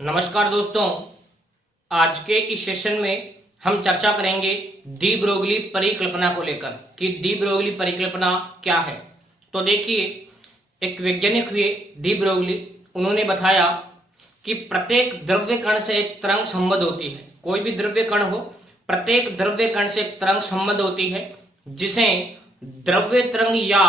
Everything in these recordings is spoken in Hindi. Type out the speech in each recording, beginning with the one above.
नमस्कार दोस्तों, आज के इस सेशन में हम चर्चा करेंगे डी ब्रोगली परिकल्पना को लेकर कि डी ब्रोगली परिकल्पना क्या है। तो देखिए, एक वैज्ञानिक हुए डी ब्रोगली, उन्होंने बताया कि प्रत्येक द्रव्य कण से एक तरंग संबद्ध होती है। कोई भी द्रव्य कण हो, प्रत्येक द्रव्य कण से एक तरंग संबद्ध होती है, जिसे द्रव्य तरंग या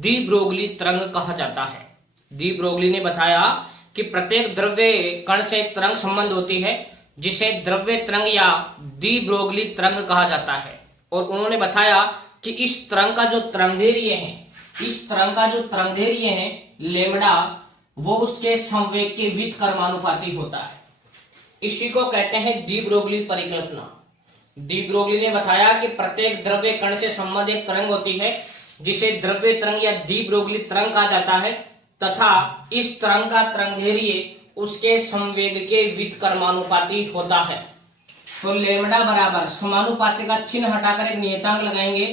डी ब्रोगली तरंग कहा जाता है। डी ब्रोगली ने बताया कि प्रत्येक द्रव्य कण से एक तरंग संबंध होती है, जिसे द्रव्य तरंग या डी ब्रोगली तरंग कहा जाता है। और उन्होंने बताया कि इस तरंग का जो तरंगदैर्घ्य है, इस तरंग का जो तरंगदैर्घ्य है लेमड़ा, वो उसके संवेग के व्युत्क्रमानुपाती होता है। इसी को कहते हैं डी ब्रोगली परिकल्पना। डी ब्रोगली ने बताया कि प्रत्येक द्रव्य कण से संबंधित एक तरंग होती है, जिसे द्रव्य तरंग या डी ब्रोगली तरंग कहा जाता है, तथा इस तरंग का तरंगदैर्घ्य उसके संवेग के व्युत्क्रमानुपाती होता है। तो लेमड़ा बराबर समानुपाती का चिन्ह हटाकर एक नियतांक लगाएंगे,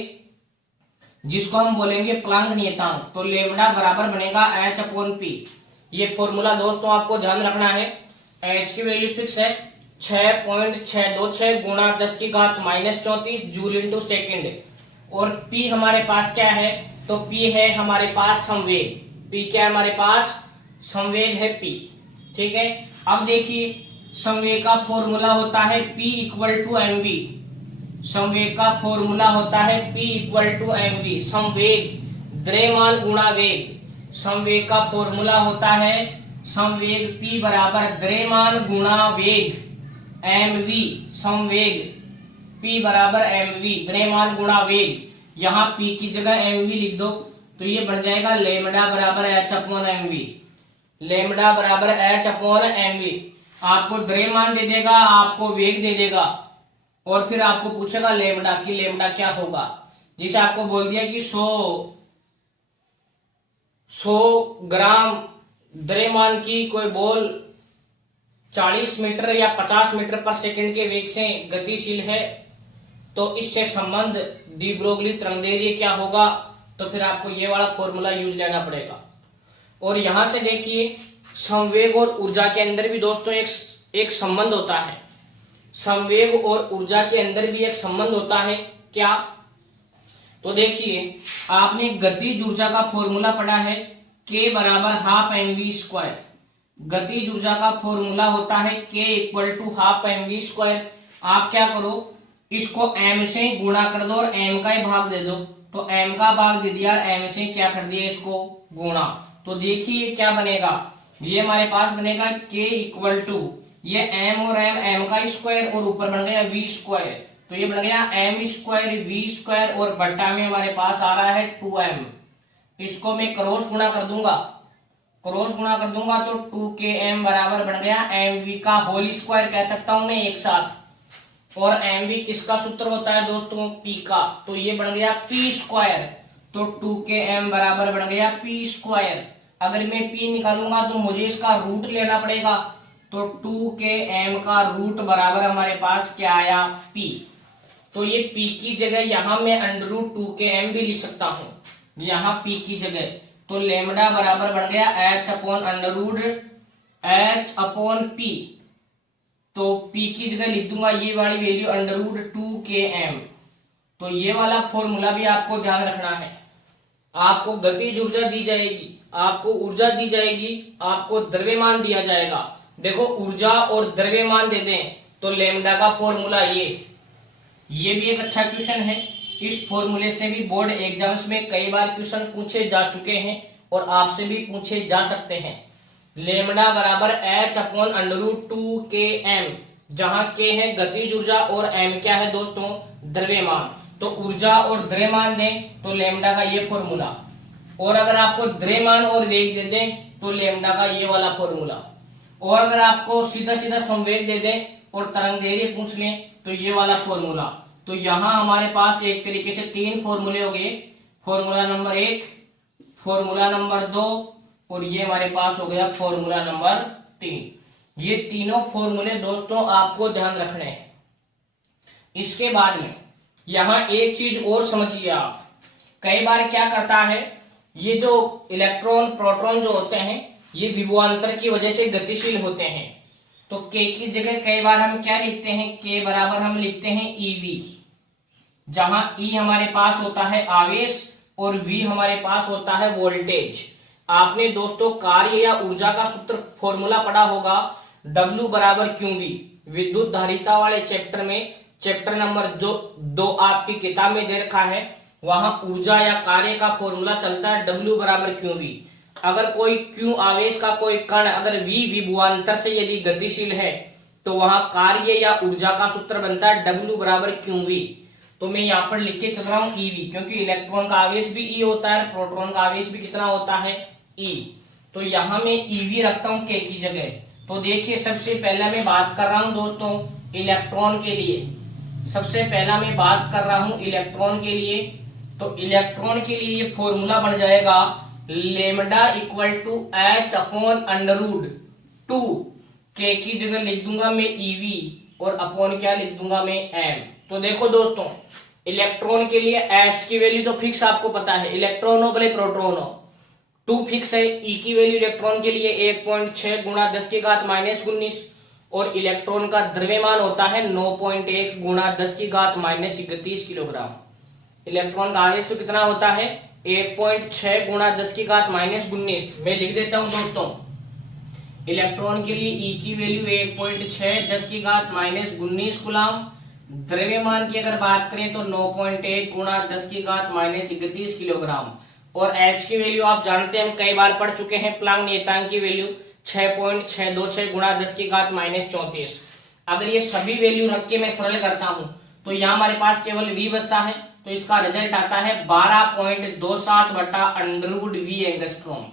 जिसको हम बोलेंगे प्लांक नियतांक। तो लेमड़ा बराबर बनेगा h/p। ये फॉर्मूला दोस्तों आपको ध्यान रखना है। h की वैल्यू फिक्स है 6.626 गुणा 10⁻⁻34 जूल इंटू सेकेंड। और p हमारे पास क्या है? तो p है हमारे पास संवेग। p क्या है हमारे पास? संवेग है p। ठीक है, अब देखिए, संवेग का फॉर्मूला होता है p = mv। संवेग का फॉर्मूला होता है p = mv, संवेग द्रव्यमान गुणा वेग। संवेग का फॉर्मूला होता है संवेग p बराबर द्रव्यमान गुणा वेग mv। संवेग p बराबर mv, द्रव्यमान गुणा वेग। यहाँ p की जगह mv लिख दो, तो ये बन जाएगा लेमड़ा बराबर h/mv। लेमड़ा बराबर h/mv। आपको द्रव्यमान दे देगा, आपको वेग दे देगा, और फिर आपको पूछेगा लेमड़ा कि लेमड़ा क्या होगा। जैसे आपको बोल दिया कि 100 ग्राम द्रव्यमान की कोई बॉल 40 मीटर या 50 मीटर पर सेकंड के वेग से गतिशील है, तो इससे संबंध डी ब्रोगली तरंगदैर्घ्य क्या होगा। तो फिर आपको ये वाला फॉर्मूला यूज लेना पड़ेगा। और यहां से देखिए, संवेग और ऊर्जा के अंदर भी दोस्तों एक संबंध होता है। संवेग और ऊर्जा के अंदर भी एक संबंध होता है। क्या? तो देखिए, आपने गतिज ऊर्जा का फॉर्मूला पढ़ा है k बराबर ½ गतिज ऊर्जा का फॉर्मूला होता है k = ½ आप क्या करो, इसको m से गुणा कर दो और m का ही भाग दे दो। तो m का भाग दे दिया, m से क्या कर दिया, इसको गुणा। तो देखिए क्या बनेगा, ये हमारे पास बनेगा k = ये m और m का स्क्वायर और ऊपर बन गया v²। तो ये बन गया m² v² और बट्टा में हमारे पास आ रहा है 2m। इसको मैं क्रॉस गुणा कर दूंगा, क्रॉस गुणा कर दूंगा तो 2km बराबर बन गया mv का होल स्क्वायर कह सकता हूं मैं एक साथ। और mv किसका सूत्र होता है दोस्तों? p का। तो ये बन गया p²। तो 2km बराबर बन गया p²। अगर मैं p निकालूंगा तो मुझे इसका रूट लेना पड़ेगा। तो 2km का रूट बराबर हमारे पास क्या आया? p। तो ये p की जगह यहां मैं √2km भी लिख सकता हूं, यहाँ p की जगह। तो लेमड़ा बराबर बन गया h/p। तो p की जगह लिख दूंगा ये वाली वैल्यू √2km। तो ये वाला फॉर्मूला भी आपको ध्यान रखना है। आपको गतिज ऊर्जा दी जाएगी, आपको ऊर्जा दी जाएगी, आपको द्रव्यमान दिया जाएगा। देखो, ऊर्जा और द्रव्यमान दे दें तो लेमड़ा का फॉर्मूला ये भी एक अच्छा क्वेश्चन है। इस फॉर्मूले से भी बोर्ड एग्जाम्स में कई बार क्वेश्चन पूछे जा चुके हैं और आपसे भी पूछे जा सकते हैं। लेमड़ा बराबर h/√2km, जहां k है गतिज ऊर्जा और m क्या है दोस्तों? द्रव्यमान। तो ऊर्जा और द्रव्यमान दें तो लेमड़ा का ये फॉर्मूला, और अगर आपको द्रव्यमान और वेग दे दें तो लेमड़ा का ये वाला फॉर्मूला, और अगर आपको सीधा सीधा संवेग दे दें और तरंगदैर्घ्य पूछ लें तो ये वाला फॉर्मूला। तो यहाँ हमारे पास एक तरीके से 3 फॉर्मूले हो गए, फॉर्मूला नंबर 1, फॉर्मूला नंबर 2 और ये हमारे पास हो गया फॉर्मूला नंबर 3। ये तीनों फॉर्मूले दोस्तों आपको ध्यान रखने हैं। इसके बाद में यहाँ एक चीज और समझिए आप, कई बार क्या करता है, ये जो इलेक्ट्रॉन प्रोटॉन जो होते हैं ये विभवांतर की वजह से गतिशील होते हैं। तो के की जगह कई बार हम क्या लिखते हैं, के बराबर हम लिखते हैं ईवी, जहां ई हमारे पास होता है आवेश और वी हमारे पास होता है वोल्टेज। आपने दोस्तों कार्य या ऊर्जा का सूत्र फॉर्मूला पढ़ा होगा, W बराबर QV, विद्युत धारिता वाले चैप्टर में, चैप्टर नंबर 2 आपकी किताब में दे रखा है, वहां ऊर्जा या कार्य का फॉर्मूला चलता है W बराबर QV। अगर कोई Q आवेश का कोई कण अगर V विभवांतर से यदि गतिशील है तो वहां कार्य या ऊर्जा का सूत्र बनता है W बराबर QV। तो मैं यहाँ पर लिख के चल रहा हूँ EV, क्योंकि इलेक्ट्रॉन का आवेश भी E होता है, प्रोटॉन का आवेश भी कितना होता है E। तो यहाँ मैं EV रखता हूँ K की जगह। तो देखिए सबसे पहला मैं बात कर रहा हूँ दोस्तों इलेक्ट्रॉन के लिए, सबसे पहला मैं बात कर रहा हूँ इलेक्ट्रॉन के लिए। तो इलेक्ट्रॉन के लिए ये फॉर्मूला बन जाएगा lambda equal to H upon under root 2, K की जगह लिख दूंगा मैं EV और अपॉन क्या लिख दूंगा मैं M। तो देखो दोस्तों इलेक्ट्रॉन के लिए H की वैल्यू तो फिक्स आपको पता है, इलेक्ट्रॉन हो भले प्रोटॉन हो, 2 फिक्स है। E की वैल्यू इलेक्ट्रॉन के लिए 1.6 गुणा 10 की घात -19 और इलेक्ट्रॉन का द्रव्यमान होता है 9.1 गुणा 10 की घात -31 किलोग्राम। इलेक्ट्रॉन का आवेश तो कितना होता है 1.6 गुणा 10 की घात -19। मैं लिख देता हूं दोस्तों इलेक्ट्रॉन के लिए E की वैल्यू 1.6 10 की घात -19 कूलम। द्रव्यमान की अगर बात करें तो 9.1 गुणा 10 की घात -31 किलोग्राम। और H की वैल्यू आप जानते हैं, हम कई बार पढ़ चुके हैं, प्लांक नियतांक की वैल्यू 6.626 गुणा 10 की घात -34। अगर ये सभी वैल्यू रख के मैं सरल करता हूं तो यहाँ हमारे पास केवल V बचता है, तो इसका रिजल्ट आता है 12.27 बटा अंडरवुड V एंगस्ट्रॉम।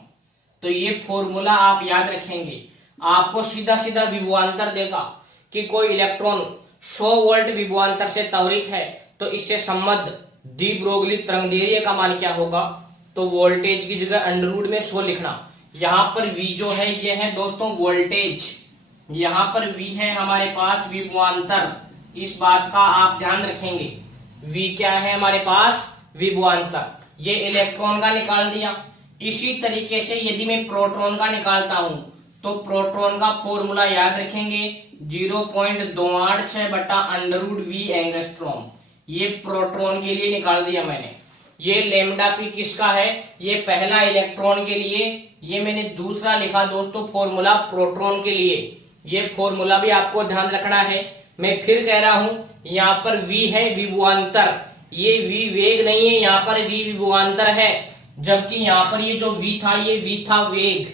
तो ये फॉर्मूला आप याद रखेंगे, आपको सीधा सीधा विभवांतर देगा कि कोई इलेक्ट्रॉन 100 वोल्ट विभवांतर से त्वरित है तो इससे संबद्ध डी ब्रोगली तरंगदैर्घ्य का मान क्या होगा। तो वोल्टेज की जगह अंडरवुड में 100 लिखना। यहाँ पर V जो है ये है दोस्तों वोल्टेज, यहाँ पर V है हमारे पास विभवांतर, इस बात का आप ध्यान रखेंगे। V क्या है हमारे पास विभवांतर, ये इलेक्ट्रॉन का निकाल दिया। इसी तरीके से यदि मैं प्रोटॉन का निकालता हूं तो प्रोटॉन का फॉर्मूला याद रखेंगे 0.286 बटा अंडरवुड V एंगस्ट्रॉम। ये प्रोटॉन के लिए निकाल दिया मैंने। ये लेमडा पी किसका है, ये पहला इलेक्ट्रॉन के लिए, ये मैंने दूसरा लिखा दोस्तों फॉर्मूला प्रोटॉन के लिए। ये फॉर्मूला भी आपको ध्यान रखना है। मैं फिर कह रहा हूं यहाँ पर V है विभवांतर, ये V वेग नहीं है, यहाँ पर V विभवांतर है, जबकि यहाँ पर ये जो V था ये V था वेग,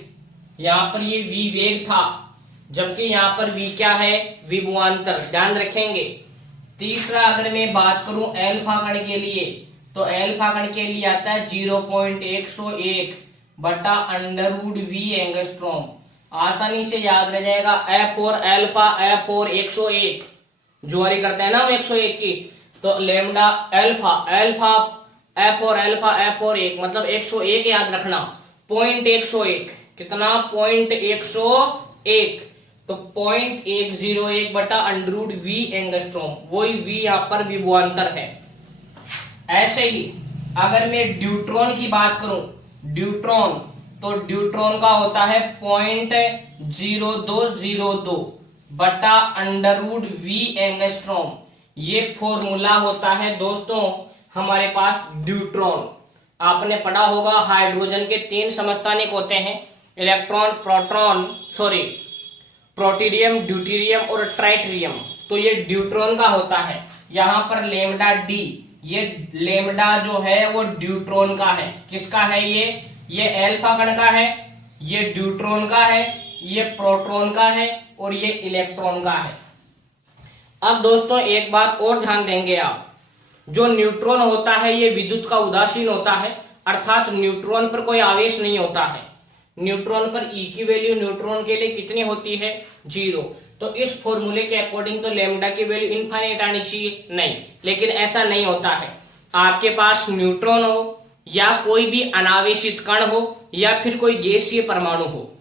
यहाँ पर ये V वेग था, जबकि यहाँ पर V क्या है विभवांतर, ध्यान रखेंगे। तीसरा अगर मैं बात करूं अल्फा कण के लिए तो अल्फा कण के लिए आता है 0.101 बटा अंडरवुड V एंगस्ट्रॉम। आसानी से याद रह जाएगा, F और अल्फा, F और 101 जोड़ी करते हैं ना हम 101 की, तो लेमडा अल्फा, अल्फा F और अल्फा F और 1 मतलब 101 याद रखना, 0.101 कितना 0.101, तो 0.101 बटा अंडरवुड V एंगस्ट्रॉम, वही V यहाँ पर विभवांतर है। ऐसे ही अगर मैं ड्यूट्रॉन की बात करूं, ड्यूट्रॉन, तो ड्यूट्रॉन का होता है 0.0202 बटा अंडरवुड V एंगस्ट्रॉम। ये फॉर्मूला होता है दोस्तों हमारे पास ड्यूट्रॉन। आपने पढ़ा होगा हाइड्रोजन के 3 समस्थानिक होते हैं, इलेक्ट्रॉन, प्रोटॉन, सॉरी प्रोटीरियम, ड्यूटेरियम और ट्राइटेरियम। तो ये ड्यूट्रॉन का होता है। यहाँ पर लेमडा D, ये लेमडा जो है वो ड्यूट्रॉन का है। किसका है ये अल्फा कण का है, ये ड्यूट्रॉन का है, ये प्रोटॉन का है और ये इलेक्ट्रॉन का है। अब दोस्तों एक बात और ध्यान देंगे आप, जो न्यूट्रॉन होता है ये विद्युत का उदासीन होता है, अर्थात न्यूट्रॉन पर कोई आवेश नहीं होता है। न्यूट्रॉन पर E की वैल्यू न्यूट्रॉन के लिए कितनी होती है 0। तो इस फॉर्मूले के अकॉर्डिंग तो लेमडा की वैल्यू इनफाइनाइट आनी चाहिए, नहीं, लेकिन ऐसा नहीं होता है। आपके पास न्यूट्रॉन हो या कोई भी अनावेशित कण हो या फिर कोई गैसीय परमाणु हो,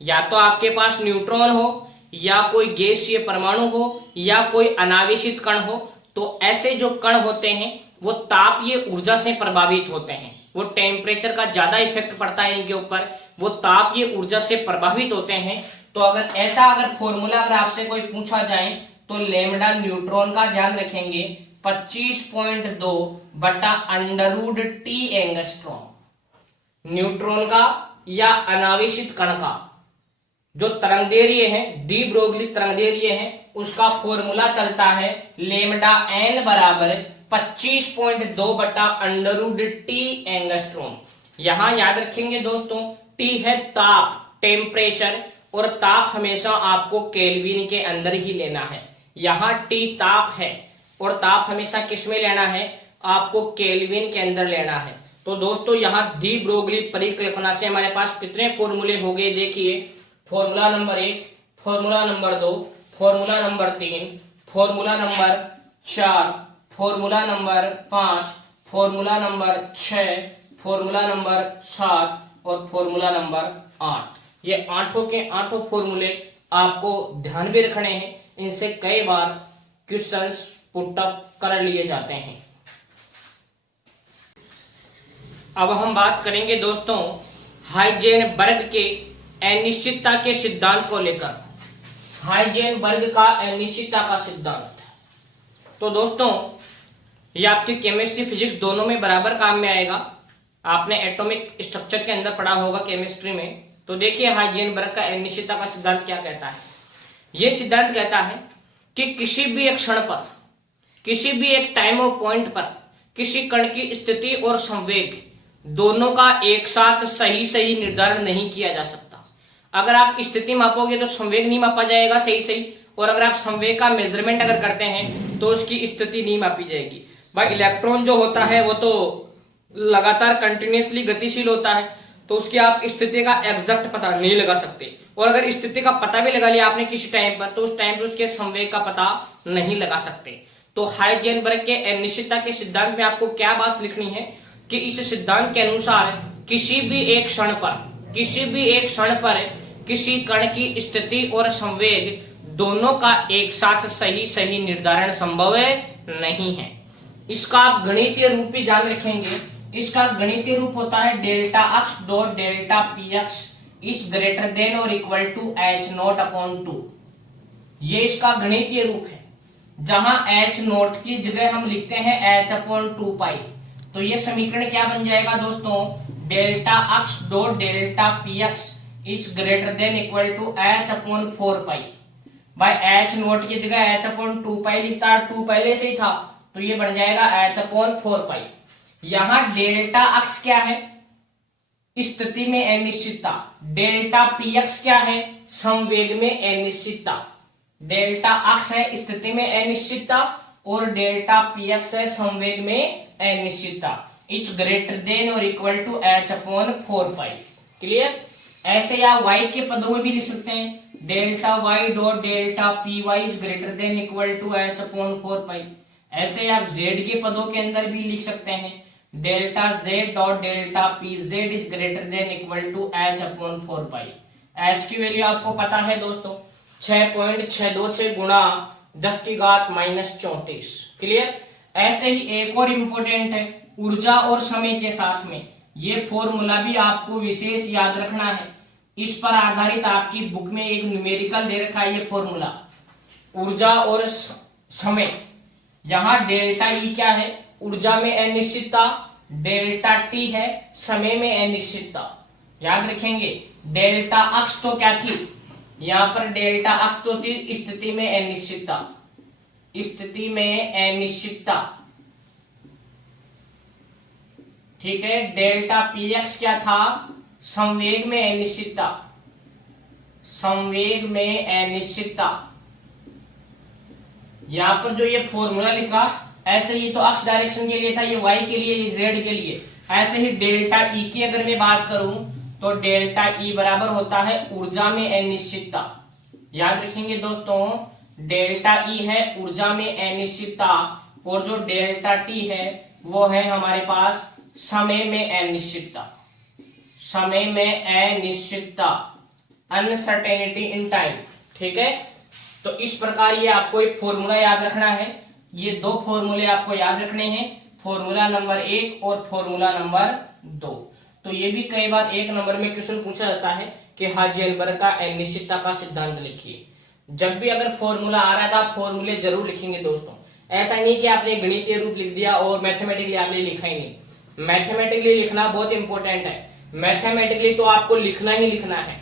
या तो आपके पास न्यूट्रॉन हो या कोई गैसीय परमाणु हो या कोई अनावेशित कण हो, तो ऐसे जो कण होते हैं वो तापीय ऊर्जा से प्रभावित होते हैं। वो टेम्परेचर का ज्यादा इफेक्ट पड़ता है इनके ऊपर, वो तापीय ऊर्जा से प्रभावित होते हैं। तो अगर ऐसा फॉर्मूला अगर आपसे कोई पूछा जाए तो लेमडा न्यूट्रॉन का ध्यान रखेंगे 25.2 बटा अंडरवुड टी एंगस्ट्रॉम। न्यूट्रॉन का या अनावेशित कण का जो तरंगदैर्घ्य है, डी ब्रोगली तरंगदैर्घ्य है, उसका फॉर्मूला चलता है लेमडा एन बराबर 25.2 बटा अंडरवुड टी एंगस्ट्रॉम। यहां याद रखेंगे दोस्तों, टी है ताप, टेम्परेचर, और ताप हमेशा आपको केल्विन के अंदर ही लेना है। यहां टी ताप है और ताप हमेशा किस में लेना है, आपको केल्विन के अंदर लेना है। तो दोस्तों यहां डी ब्रोगली परिकल्पना से हमारे पास कितने फॉर्मूले हो गए, देखिए formula number 1, formula number 2, formula number 3, formula number 4, formula number 5, formula number 6, formula number 7 और फॉर्मूला नंबर 8। ये आठों के आठों फॉर्मूले आपको ध्यान में रखने हैं, इनसे कई बार क्वेश्चंस पुट अप कर लिए जाते हैं। अब हम बात करेंगे दोस्तों हाइजेनबर्ग के अनिश्चितता के सिद्धांत को लेकर। हाइजेनबर्ग का अनिश्चितता का सिद्धांत, तो दोस्तों ये आपकी केमिस्ट्री फिजिक्स दोनों में बराबर काम में आएगा। आपने एटॉमिक स्ट्रक्चर के अंदर पढ़ा होगा केमिस्ट्री में। तो देखिए हाइजेनबर्ग का अनिश्चितता का सिद्धांत क्या कहता है। यह सिद्धांत कहता है कि किसी भी एक क्षण पर, किसी भी एक टाइम और पॉइंट पर किसी कण की स्थिति और संवेग दोनों का एक साथ सही निर्धारण नहीं किया जा सकता। अगर आप स्थिति मापोगे तो संवेग नहीं मापा जाएगा सही, और अगर आप संवेग का मेजरमेंट अगर करते हैं तो उसकी स्थिति नहीं मापी जाएगी। भाई इलेक्ट्रॉन जो होता है वो तो लगातार कंटिन्यूअसली गतिशील होता है, तो उसकी आप स्थिति का एग्जैक्ट पता नहीं लगा सकते, और अगर स्थिति का पता भी लगा लिया आपने किसी टाइम पर तो उस टाइम पर उसके संवेग का पता नहीं लगा सकते। तो हाइजेनबर्ग के अनिश्चितता के सिद्धांत में आपको क्या बात लिखनी है कि इस सिद्धांत के अनुसार किसी भी एक क्षण पर किसी कण की स्थिति और संवेग दोनों का एक साथ सही निर्धारण संभव नहीं है। इसका आप गणितीय रूप भी ध्यान रखेंगे। इसका गणितीय रूप होता है delta x dot delta P x is greater than और equal to H naught upon 2। ये इसका गणितीय रूप है, जहां एच नॉट की जगह हम लिखते हैं एच अपॉन 2 पाई। तो ये समीकरण क्या बन जाएगा दोस्तों, delta x dot delta P x is greater than equal to h upon 4 pi. भाई एच नॉट की जगह एच अपॉन 2 पाई लिखता है, 2 पहले से ही था, तो ये बन जाएगा एच अपॉन 4 पाई। यहां डेल्टा अक्स क्या है, स्थिति में अनिश्चितता। डेल्टा पी एक्स क्या है, संवेग में अनिश्चितता। डेल्टा अक्स है स्थिति में अनिश्चितता और डेल्टा पी एक्स है संवेग में अनिश्चितता। इट्स ग्रेटर देन और equal to h upon 4 pi. Clear. ऐसे आप y के पदों में भी लिख सकते हैं, delta y dot delta p y is greater than equal to h upon 4 pi. ऐसे आप z के पदों के अंदर भी लिख सकते हैं, delta z dot delta p z is greater than equal to h upon 4 pi. h की वैल्यू आपको पता है दोस्तों 6.626 गुणा 10 की घात -34। क्लियर। ऐसे ही एक और इंपॉर्टेंट है ऊर्जा और समय के साथ में, ये फॉर्मूला भी आपको विशेष याद रखना है। इस पर आधारित आपकी बुक में एक न्यूमेरिकल दे रखा है ये फॉर्मूला, ऊर्जा और समय। यहां डेल्टा ई क्या है, ऊर्जा में अनिश्चितता, डेल्टा टी है समय में अनिश्चितता। याद रखेंगे डेल्टा अक्स तो क्या थी, यहां पर डेल्टा अक्स तो थी स्थिति में अनिश्चितता, स्थिति में अनिश्चितता। ठीक है। डेल्टा पी एक्स क्या था, संवेग में अनिश्चितता, संवेग में अनिश्चितता। यहां पर जो ये फॉर्मूला लिखा ऐसे ही तो अक्स डायरेक्शन के लिए था, ये वाई के लिए, ये जेड के लिए। ऐसे ही डेल्टा ई की अगर मैं बात करूं तो डेल्टा ई बराबर होता है ऊर्जा में अनिश्चितता। याद रखेंगे दोस्तों डेल्टा ई है ऊर्जा में अनिश्चितता और जो डेल्टा टी है वो है हमारे पास समय में अनिश्चितता, समय में अनिश्चितता, अनसर्टेनिटी इन टाइम। ठीक है। तो इस प्रकार ये आपको एक फॉर्मूला याद रखना है। ये दो फॉर्मूले आपको याद रखने हैं, फॉर्मूला नंबर 1 और फॉर्मूला नंबर 2। तो ये भी कई बार 1 नंबर में क्वेश्चन पूछा जाता है कि हाइजेनबर्ग का अनिश्चितता का सिद्धांत लिखिए। जब भी अगर फॉर्मूला आ रहा था आप फॉर्मूले जरूर लिखेंगे दोस्तों। ऐसा नहीं कि आपने गणितीय रूप लिख दिया और मैथमेटिकली आपने लिखा ही नहीं। मैथमेटिकली लिखना बहुत इंपॉर्टेंट है। मैथमेटिकली तो आपको लिखना ही लिखना है।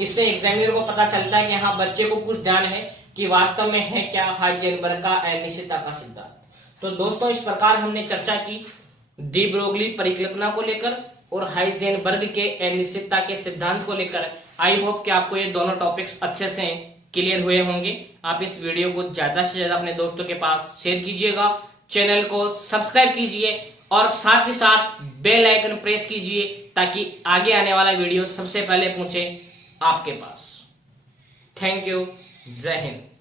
इससे एग्जामिनर को पता चलता है कि हाँ बच्चे को कुछ ध्यान है कि वास्तव में है क्या हाइजेनबर्ग का अनिश्चितता का सिद्धांत। तो दोस्तों इस प्रकार हमने चर्चा की डी ब्रोगली परिकल्पना को लेकर और हाइजेनबर्ग के अनिश्चितता के सिद्धांत को लेकर। आई होप कि आपको ये दोनों टॉपिक्स अच्छे से क्लियर हुए होंगे। आप इस वीडियो को ज्यादा से ज्यादा अपने दोस्तों के पास शेयर कीजिएगा, चैनल को सब्सक्राइब कीजिए और साथ ही साथ बेल आइकन प्रेस कीजिए ताकि आगे आने वाला वीडियो सबसे पहले पहुंचे आपके पास। Thank you. जय हिंद।